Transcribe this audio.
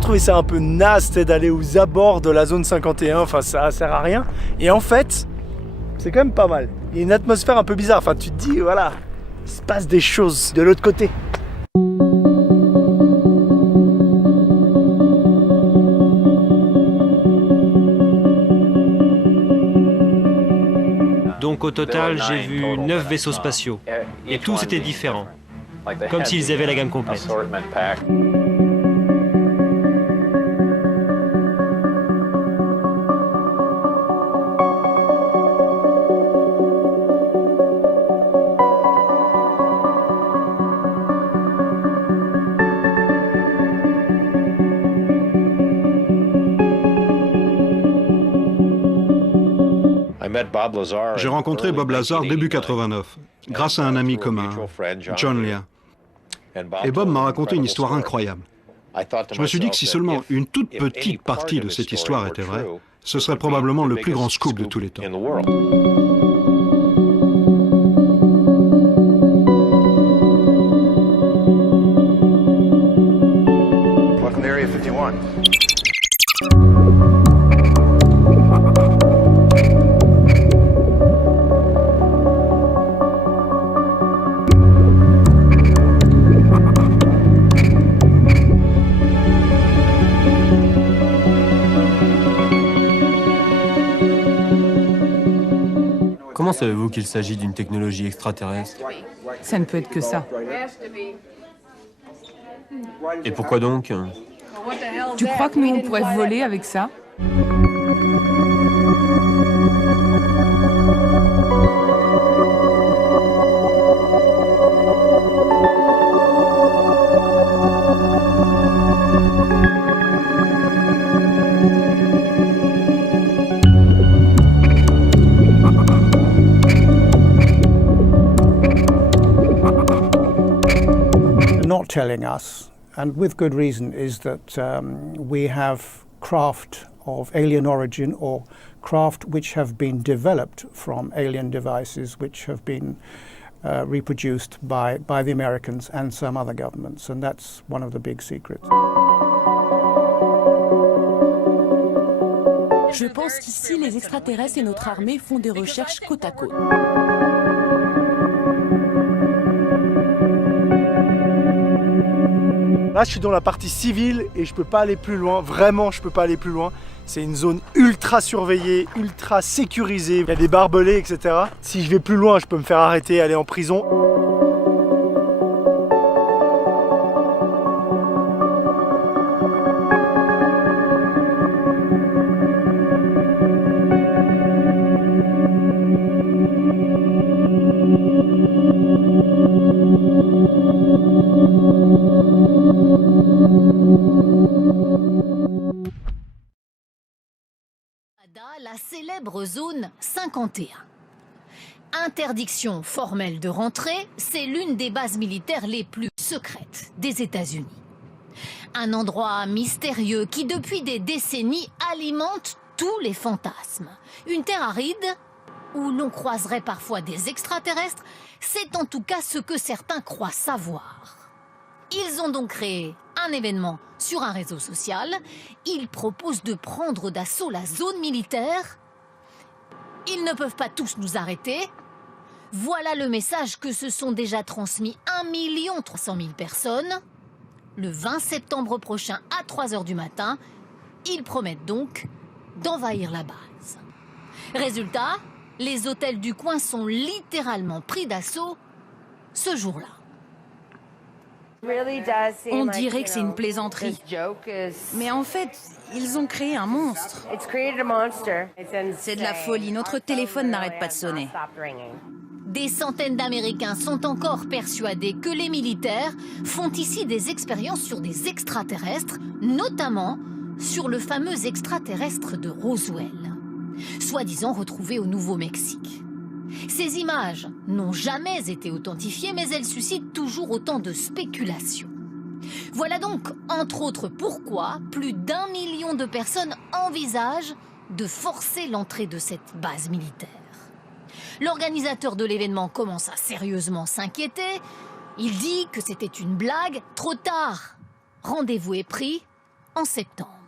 Trouvé ça un peu naze d'aller aux abords de la zone 51, enfin ça sert à rien. Et en fait, c'est quand même pas mal. Il y a une atmosphère un peu bizarre, enfin tu te dis, voilà, il se passe des choses de l'autre côté. Donc au total, j'ai vu 9 vaisseaux spatiaux, et tous étaient différents, comme s'ils avaient la gamme complète. J'ai rencontré Bob Lazar début 89, grâce à un ami commun, John Lea. Et Bob m'a raconté une histoire incroyable. Je me suis dit que si seulement une toute petite partie de cette histoire était vraie, ce serait probablement le plus grand scoop de tous les temps. Welcome to Area 51. Comment savez-vous qu'il s'agit d'une technologie extraterrestre? Ça ne peut être que ça. Et pourquoi donc? Tu crois que nous, on pourrait voler avec ça? Not telling us, and with good reason, is that we have craft of alien origin or craft which have been developed from alien devices which have been reproduced by the Americans and some other governments, and that's one of the big secrets. Je pense qu'ici, les extraterrestres et notre armée font des recherches côte à côte. Là, je suis dans la partie civile et je peux pas aller plus loin. Vraiment, je peux pas aller plus loin. C'est une zone ultra surveillée, ultra sécurisée. Il y a des barbelés, etc. Si je vais plus loin, je peux me faire arrêter et aller en prison. La célèbre zone 51. Interdiction formelle de rentrer, c'est l'une des bases militaires les plus secrètes des États-Unis. Un endroit mystérieux qui, depuis des décennies, alimente tous les fantasmes. Une terre aride où l'on croiserait parfois des extraterrestres, c'est en tout cas ce que certains croient savoir. Ils ont donc créé un événement sur un réseau social. Ils proposent de prendre d'assaut la zone militaire. Ils ne peuvent pas tous nous arrêter. Voilà le message que se sont déjà transmis 1 300 000 personnes. Le 20 septembre prochain à 3 h du matin, ils promettent donc d'envahir la base. Résultat, les hôtels du coin sont littéralement pris d'assaut ce jour-là. On dirait que c'est une plaisanterie. Mais en fait, ils ont créé un monstre. C'est de la folie, notre téléphone n'arrête pas de sonner. Des centaines d'Américains sont encore persuadés que les militaires font ici des expériences sur des extraterrestres, notamment sur le fameux extraterrestre de Roswell, soi-disant retrouvé au Nouveau-Mexique. Ces images n'ont jamais été authentifiées, mais elles suscitent toujours autant de spéculations. Voilà donc, entre autres, pourquoi plus d'1 million de personnes envisagent de forcer l'entrée de cette base militaire. L'organisateur de l'événement commence à sérieusement s'inquiéter. Il dit que c'était une blague. Trop tard. Rendez-vous est pris en septembre.